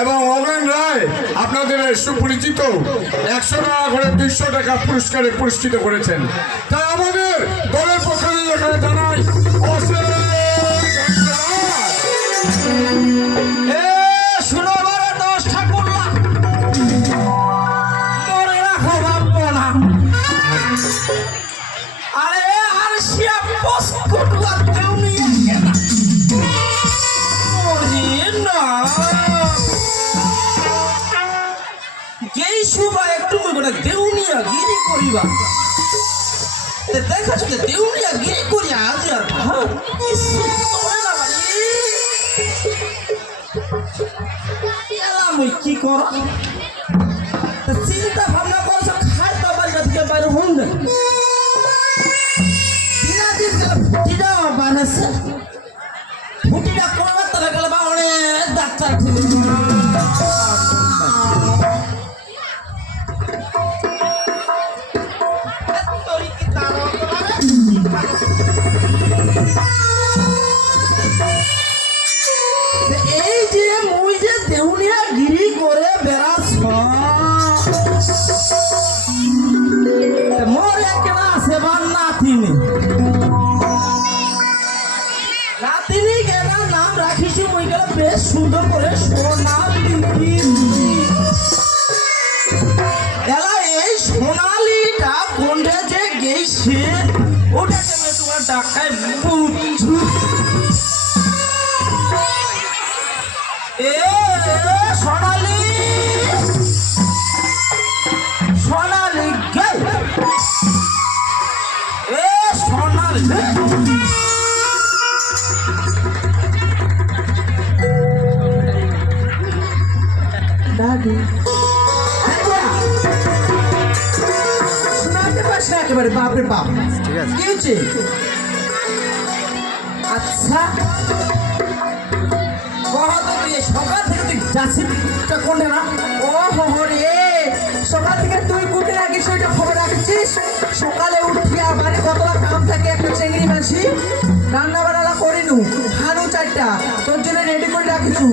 এবং অনয়ন রায় আপনাদের সুপরিচিত একশো টাকা করে, দুইশো টাকা পুরস্কারে পুরস্কৃত করেছেন। তাই আমাদের দলের পক্ষে থেকে জানাই করিবা দেখা যাচ্ছে দেউনিয়া গিরি করিয়া আজ আর মুই কি কর চিন্তা ভাবনা করছ খাই তো বাড়ি থেকে বাইরে হন না ফুটিটা ফুটিটা করবার তারা গেলে বা অনেক ডাক্তার ঠিক সুন্দর করে সোনালি এলা এই সোনালিটা কোনটা যে গেছে ওটাকে আমি তোমার ডাকায় বুঝু এ সোনালি একেবারে বাপরে বাপ। ঠিক আছে। কি হচ্ছে? আচ্ছা। সকাল থেকে তুই না? ও রে। সকাল থেকে তুই রাখিস ওইটা খবর রাখছিস। সকালে উঠিয়া বাড়ি কতটা কাম থাকে একটা চেংড়ি মাসি রান্না বান্না করিনু হানু চারটা। তোর জন্য রেডি করে রাখিছু।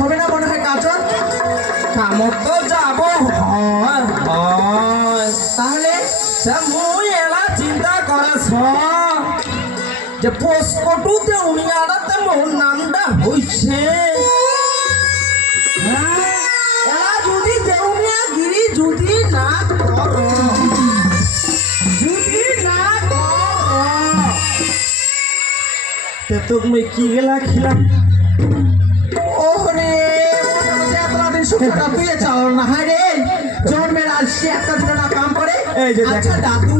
হবে না মনে হয় কাজল? কামত তো যাব। হয়। তাহলে এলা চিন্তা করাছ যে পোস্টকটুতে উনি আড়াতে মোর নামটা হইছে। হ্যাঁ, এরা যদি দেউনিয়া গিরি যদি না কর যদি না তে তুমি কি গেলা খিলাম? ওরে তুই চাও না হায় জন্মের আলসি একটা দিন না কাম এই যে আচ্ছা দাদু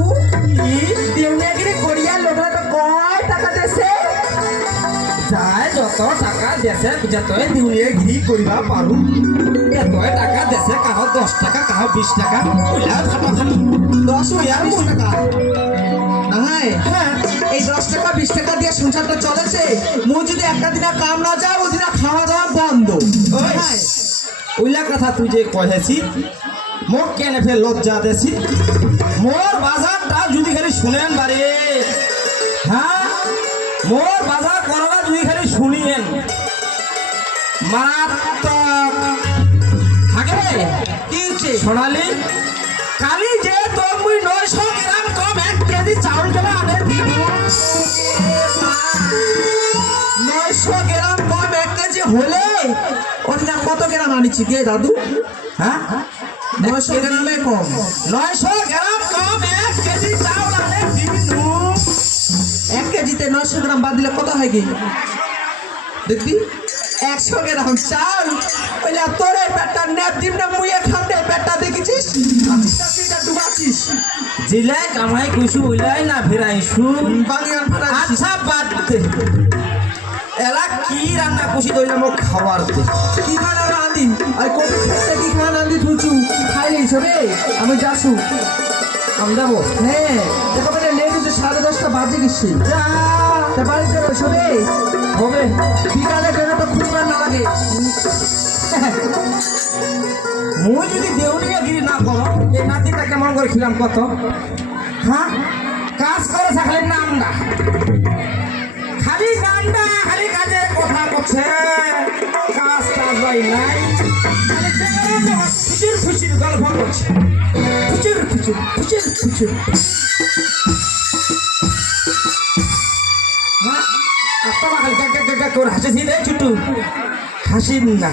দেউনিয়াগিরি করিয়া লোকরা তো কয় টাকা দেছে? যায় যত টাকা দেশে যতই দিউনিয়া গিরি করিবা পারু। এতই টাকা দেশে কাহ দশ টাকা কাহ বিশ টাকা। ওইলা দশ বিশ টাকা? হ্যাঁ এই দশ টাকা বিশ টাকা দিয়ে সংসারটা চলেছে। মু যদি একটা দিনা কাম না যাও ওদিনা খাওয়া দাওয়া বন্ধ। ওইলা কথা তুই যে কহেছি মোর কেনে ফের লজ্জা দেছি মোর বাজারটা যদি খালি শুনেন বারে হ্যাঁ? মোর বাজার করবা যদি খালি শুনিয়েন। মারাত্মক। থাকে কি হচ্ছে? সোনালি, কালি যে তোর মুই নয়শো গ্রাম কম এক কেজি চাউল জমা আনে। নয়শো গ্রাম কম এক কেজি হলে? ওর কত গ্রাম আনিছি কে দাদু? হ্যাঁ? নয়শো গ্রামে কম। নয়শো গ্রাম কম এক কেজি চাউল আনে এক কেজিতে নয়শো গ্রাম বাদ দিলে কত হয় কি? দেখবি? একশো গ্রাম চাল। ওইলা তোরে পেটটা নেপ দিম না মুই এখানে পেটটা দেখেছিস? ডুবাছিস জিলাই কামাই কইছু ওইলাই না ফেরাইছু বাঙাল আচ্ছা বাদ দে। কুছি দইলা খাবার কি খানা আর কোন খেতে কি খানা রাঁধি থুচু খাইলি সবে আমি যাসু। আমি যাব। হ্যাঁ দেখো মানে লেট হচ্ছে সাড়ে দশটা বাজে গেছি। তা বাড়িতে যাবে সবে হবে। বিকালে বেরো তো খুঁজবার না লাগে। মুই যদি দেউলিয়া গিরি না করো, এই নাতিটা কেমন করে খিলাম কত? হ্যাঁ? কাজ করে থাকলে নামটা খালি নামটা খালি কাজের কথা করছে কাজ টাজ ভাই নাই খুশির খুশির গল্প করছে কা কা কা করে হাসিস রে ছুটু? হাসিন না।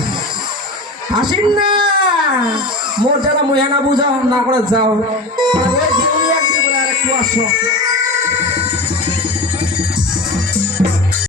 হাসিন না। মোর যারা মুহে না বুঝাও, না করে যাও। একটু আসো।